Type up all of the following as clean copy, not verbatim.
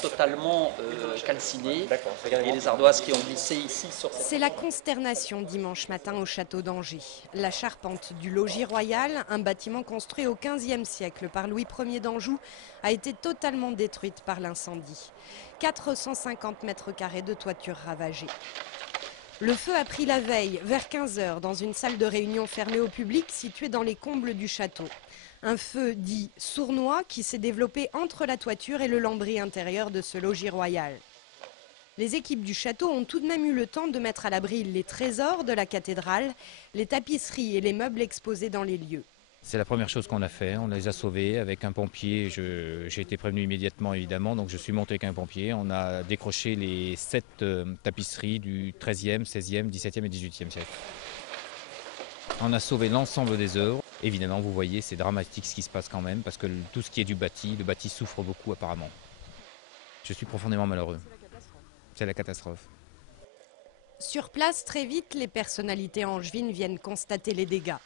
totalement calcinées et les ardoises qui ont glissé ici sur cette... C'est la consternation dimanche matin au château d'Angers. La charpente du logis royal, un bâtiment construit au XVe siècle par Louis Ier d'Anjou, a été totalement détruite par l'incendie. 450 mètres carrés de toiture ravagée. Le feu a pris la veille, vers 15 h, dans une salle de réunion fermée au public située dans les combles du château. Un feu dit sournois qui s'est développé entre la toiture et le lambris intérieur de ce logis royal. Les équipes du château ont tout de même eu le temps de mettre à l'abri les trésors de la cathédrale, les tapisseries et les meubles exposés dans les lieux. C'est la première chose qu'on a fait, on les a sauvés avec un pompier. J'ai été prévenu immédiatement évidemment, donc je suis monté avec un pompier. On a décroché les 7 tapisseries du XIIIe, XVIe, XVIIe et XVIIIe siècle. On a sauvé l'ensemble des œuvres. Évidemment, vous voyez, c'est dramatique ce qui se passe quand même, parce que tout ce qui est du bâti, le bâti souffre beaucoup apparemment. Je suis profondément malheureux. C'est la catastrophe. Sur place, très vite, les personnalités angevines viennent constater les dégâts.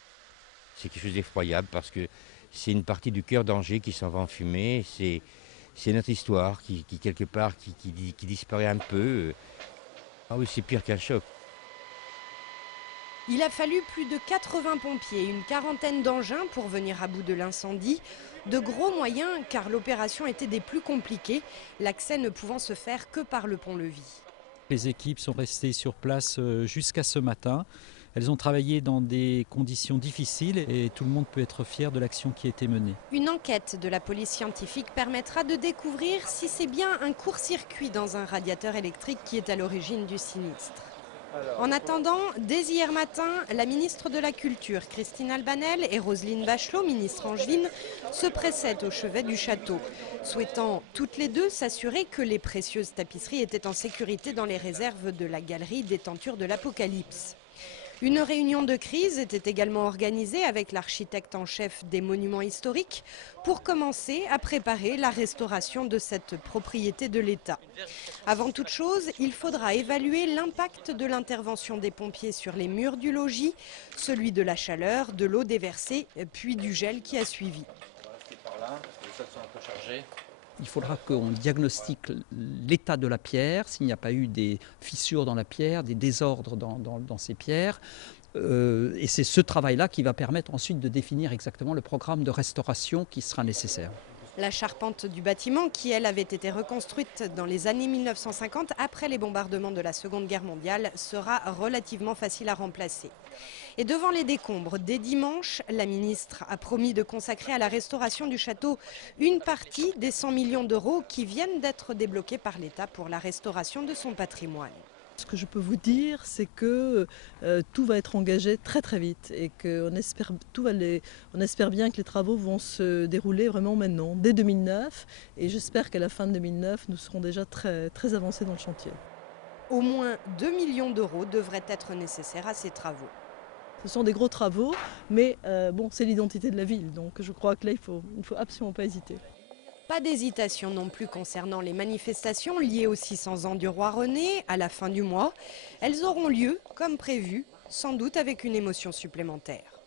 C'est quelque chose d'effroyable parce que c'est une partie du cœur d'Angers qui s'en va en fumée. C'est notre histoire qui quelque part, qui disparaît un peu. Ah oui, c'est pire qu'un choc. Il a fallu plus de 80 pompiers, une quarantaine d'engins pour venir à bout de l'incendie. De gros moyens car l'opération était des plus compliquées, l'accès ne pouvant se faire que par le pont-levis. Les équipes sont restées sur place jusqu'à ce matin. Elles ont travaillé dans des conditions difficiles et tout le monde peut être fier de l'action qui a été menée. Une enquête de la police scientifique permettra de découvrir si c'est bien un court-circuit dans un radiateur électrique qui est à l'origine du sinistre. En attendant, dès hier matin, la ministre de la Culture, Christine Albanel, et Roselyne Bachelot, ministre angevine, se pressaient au chevet du château, souhaitant toutes les deux s'assurer que les précieuses tapisseries étaient en sécurité dans les réserves de la galerie des Tentures de l'Apocalypse. Une réunion de crise était également organisée avec l'architecte en chef des monuments historiques pour commencer à préparer la restauration de cette propriété de l'État. Avant toute chose, il faudra évaluer l'impact de l'intervention des pompiers sur les murs du logis, celui de la chaleur, de l'eau déversée, puis du gel qui a suivi. Il faudra qu'on diagnostique l'état de la pierre, s'il n'y a pas eu des fissures dans la pierre, des désordres dans ces pierres. Et c'est ce travail-là qui va permettre ensuite de définir exactement le programme de restauration qui sera nécessaire. La charpente du bâtiment, qui elle avait été reconstruite dans les années 1950 après les bombardements de la Seconde Guerre mondiale, sera relativement facile à remplacer. Et devant les décombres, dès dimanche, la ministre a promis de consacrer à la restauration du château une partie des 100 millions d'euros qui viennent d'être débloqués par l'État pour la restauration de son patrimoine. Ce que je peux vous dire, c'est que tout va être engagé très très vite et qu'on espère, on espère bien que les travaux vont se dérouler vraiment maintenant, dès 2009. Et j'espère qu'à la fin de 2009, nous serons déjà très, très avancés dans le chantier. Au moins 2 millions d'euros devraient être nécessaires à ces travaux. Ce sont des gros travaux, mais bon, c'est l'identité de la ville. Donc je crois que là, il ne faut absolument pas hésiter. Pas d'hésitation non plus concernant les manifestations liées aux 600 ans du roi René à la fin du mois. Elles auront lieu, comme prévu, sans doute avec une émotion supplémentaire.